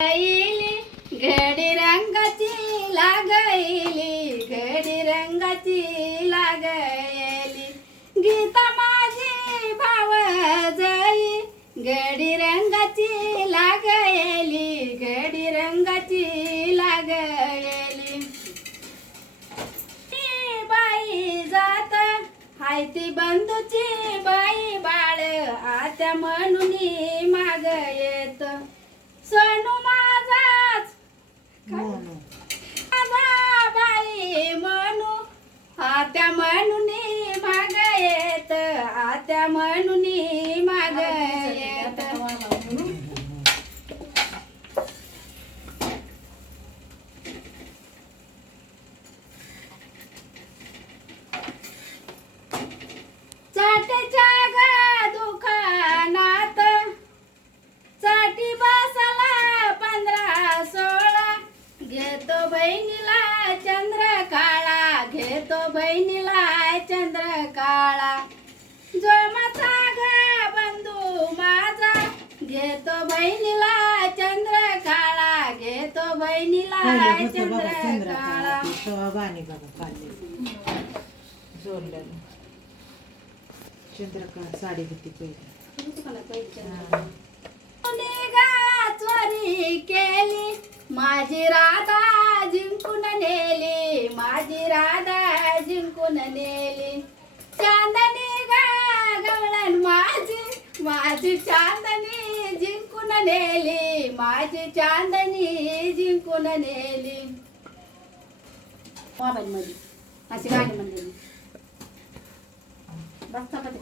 घडी रंगाची लागली, घडी रंगाची लागली, गीता माझी भाव जाई, घडी रंगाची लागली, घडी रंगाची लागली. बाई जात हाय ती बंधूची बाई बाळ, आत्या म्हणून माग येत. सोनू माझाच माझा बाई म्हणू, आत्या म्हणून माग येत, आत्या म्हणून माग येत. चाट्याच्या ग दुकानात चाटी बसला 15-16, घेतो बहिणीला चंद्र काळा, घेतो बहिणीला चंद्र काळा. जोमाचा ग बंधू माझा, घेतो बहिणीला चंद्र काळा, घेतो बहिणीला चंद्र काळा. चंद्रकाळ साडी घेतली चोरी केली, माझी राधा जिंकून नेली, माझी राधा जिंकून नेली. चांदणी गवळण माझी, माझी चांदणी जिंकून नेली, माझी चांदणी जिंकून नेली. मोबाईल मध्ये अशी गाणी म्हणलेली बघता का ते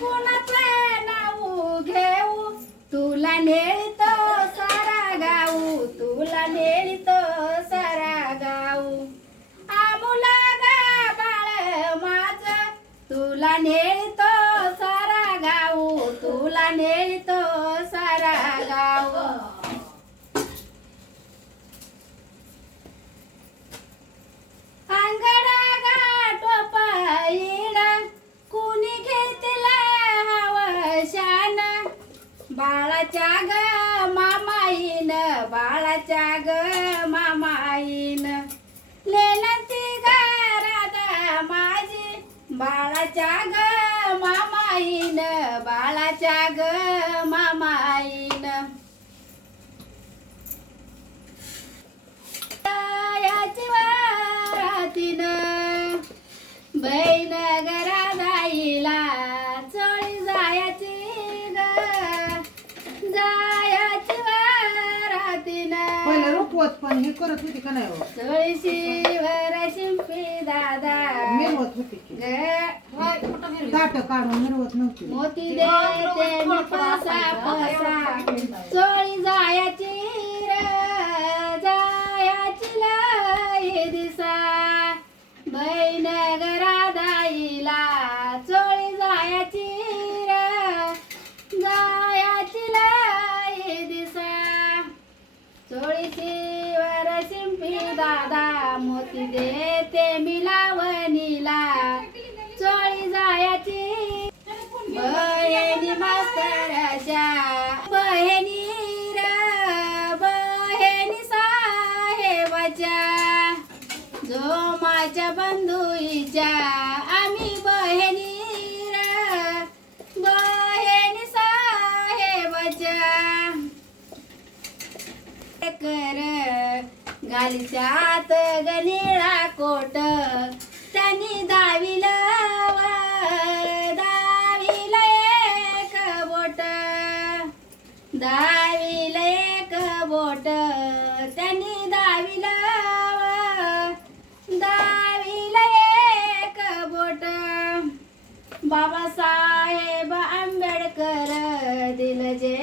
कोणाचं नाव घेऊ, तुला नेळतो सारा गाऊ, तुला नेळतो सारा गाऊ. आमुला गा बाळ माझं, तुला नेळतो सारा गाऊ, तुला नेळतो सारा गाऊ. बाळाच्या ग मामाईन, बाळाच्या ग मामाईन, लेनाची ग राधा माझी, बाळाच्या ग मामाईन, बाळाच्या ग मामाईन. याची वारातीन बहीण ग राधाईला, चोळी जायची रोपवत पण हे करत होती का नाही? चोळीशीवर शिंपी दादा मिरवत होती की दाट काढून मिरवत नव्हती. मोती देते मी पसा पसा, चोळी जायची जायची लई दिसा, बहीण ग राधाईला, चोळी जायची जायची लई दिसा. चोळीशीवर शिंपी दादा, मोती देते मी लावणीला, चोळी जायची बहिणी मास्तराच्या, बहिणी र बहिणी साहेबाच्या, जोमाच्या बंधुईच्या, आम्ही बहिणी र बहिणी साहेबाच्या. कर गालीच्यात गनिळा कोट, त्यांनी दाविल दाविल एक बोट, दाविल एक बोट, त्यांनी दाविल दाविल एक बोट. बाबासाहेब आंबेडकर दिल जे